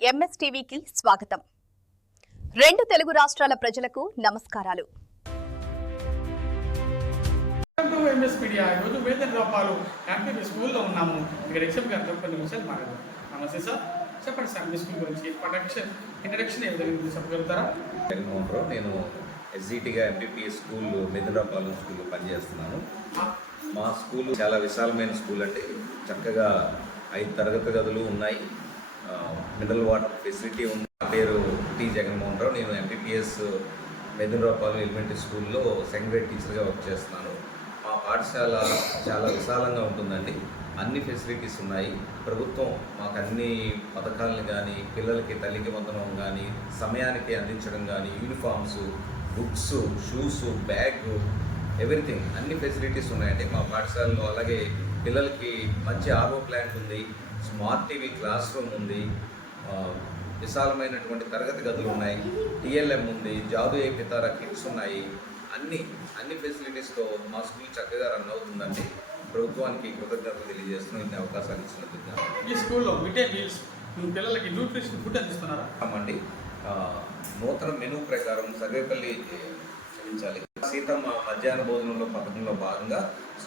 MS టీవీకి స్వాగతం. రెండు తెలుగు రాష్ట్రాల ప్రజలకు నమస్కారాలు. ఎంఎస్ మీడియా ఈరోజు వేదన రూపాలు ఎంపీ స్కూల్లో ఉన్నాము. ఇక్కడ ఎగ్జామ్ గారితో కొన్ని విషయాలు మాట్లాడదాం. నమస్తే సార్, చెప్పండి సార్ మీ స్కూల్ గురించి ఇంట్రడక్షన్ ఏ విధంగా చెప్పగలుగుతారా? జగన్మోహన్ రావు, నేను ఎస్జిటిగా ఎంపీపీఎస్ స్కూల్ మెదిరాపాలెం స్కూల్లో పనిచేస్తున్నాను. మా స్కూల్ చాలా విశాలమైన స్కూల్ అండి. చక్కగా 5 తరగతి గదులు ఉన్నాయి, మినరల్ వాటర్ ఫెసిలిటీ ఉంది. నా పేరు టి జగన్మోహన్ రావు. నేను ఎంపీపీఎస్ మెదిరాపాలెం ఎలిమెంటరీ స్కూల్లో సెకండ్ గ్రేడ్ టీచర్గా వర్క్ చేస్తున్నాను. మా పాఠశాల చాలా విశాలంగా ఉంటుందండి. అన్ని ఫెసిలిటీస్ ఉన్నాయి. ప్రభుత్వం మాకు అన్ని పథకాలను కానీ, పిల్లలకి తల్లికి వందనం కానీ, సమయానికి అందించడం కానీ, uniforms, books, shoes, bag, everything అన్ని ఫెసిలిటీస్ ఉన్నాయండి మా పాఠశాలలో. అలాగే పిల్లలకి మంచి ఆర్ఓ ప్లాంట్ ఉంది, స్మార్ట్ టీవీ క్లాస్ రూమ్ ఉంది, విశాలమైనటువంటి తరగతి గదులు ఉన్నాయి, టిఎల్ఎం ఉంది, జాదు ఏ పితారా కిట్స్ ఉన్నాయి. అన్ని ఫెసిలిటీస్తో మా స్కూల్ చక్కగా రన్ అవుతుందండి. ప్రభుత్వానికి కృతజ్ఞతలు తెలియజేస్తున్నాం ఇన్ని అవకాశాలు ఇచ్చినందుకు. ఈ స్కూల్లో మిడ్ డే మీల్స్ పిల్లలకి న్యూట్రిషన్ ఫుడ్ అందిస్తున్నారా? అండి, నూతన మెనూ ప్రకారం సర్వేపల్లి క్షమించాలి సీతమ్మ మధ్యాహ్న భోజనంలో పథకంలో భాగంగా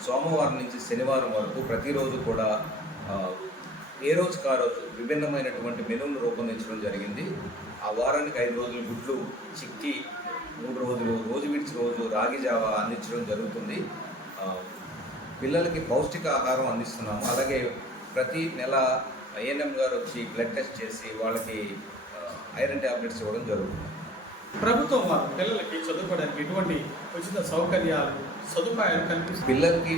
సోమవారం నుంచి శనివారం వరకు ప్రతిరోజు కూడా ఏ రోజుకి ఆ రోజు విభిన్నమైనటువంటి మెనూను రూపొందించడం జరిగింది. ఆ వారానికి 5 రోజులు గుడ్లు, చిక్కి, 3 రోజులు రోజు విడిచి రోజు రాగి జావా అందించడం జరుగుతుంది. పిల్లలకి పౌష్టిక ఆహారం అందిస్తున్నాము. అలాగే ప్రతి నెల ఏఎన్ఎం గారు వచ్చి బ్లడ్ టెస్ట్ చేసి వాళ్ళకి ఐరన్ ట్యాబ్లెట్స్ ఇవ్వడం జరుగుతుంది. ప్రభుత్వం వారు పిల్లలకి చదువుకోవడానికి ఎటువంటి ఉచిత సౌకర్యాలు, సదుపాయాలు కల్పిస్తుంది? పిల్లలకి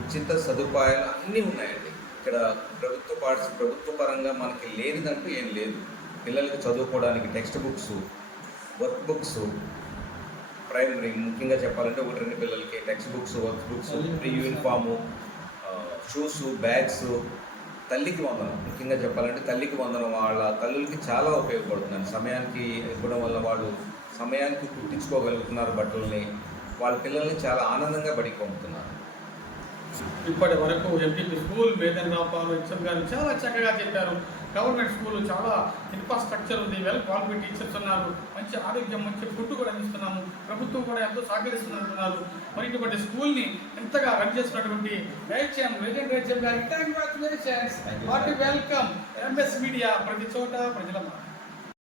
ఉచిత సదుపాయాలు అన్నీ ఉన్నాయండి. ఇక్కడ ప్రభుత్వ పరంగా మనకి లేనిదంటూ ఏం లేదు. పిల్లలకి చదువుకోవడానికి text books, work books, primary ముఖ్యంగా చెప్పాలంటే 1-2 పిల్లలకి text books, work books, uniform, shoes, bags, తల్లికి వందనం ముఖ్యంగా చెప్పాలంటే తల్లికి వందనం వాళ్ళ తల్లులకి చాలా ఉపయోగపడుతుందండి. సమయానికి ఇవ్వడం వల్ల వాళ్ళు సమయానికి కుట్టించుకోగలుగుతున్నారు బట్టలని. వాళ్ళ పిల్లల్ని చాలా ఆనందంగా బడికి పంపుతున్నారు. ఇప్పటి వరకు ఎంపీపీ స్కూల్ వేదన రాపాలు ఎగ్జామ్ గారు చాలా చక్కగా చెప్పారు. గవర్నమెంట్ స్కూల్ చాలా ఇన్ఫ్రాస్ట్రక్చర్ ఉంది, వెల్ క్వాలిఫైడ్ టీచర్స్ ఉన్నారు, మంచి ఆరోగ్యం, మంచి ఫుడ్ కూడా అందిస్తున్నాము, ప్రభుత్వం కూడా ఎంతో సహకరిస్తున్నారు. మరి ఇటువంటి స్కూల్ని ఎంతగా రన్ చేస్తున్నటువంటి వేదన గారికి కంగ్రాచులేషన్స్. వెల్కమ్ ఎంఎస్ మీడియా, ప్రతి చోట ప్రజల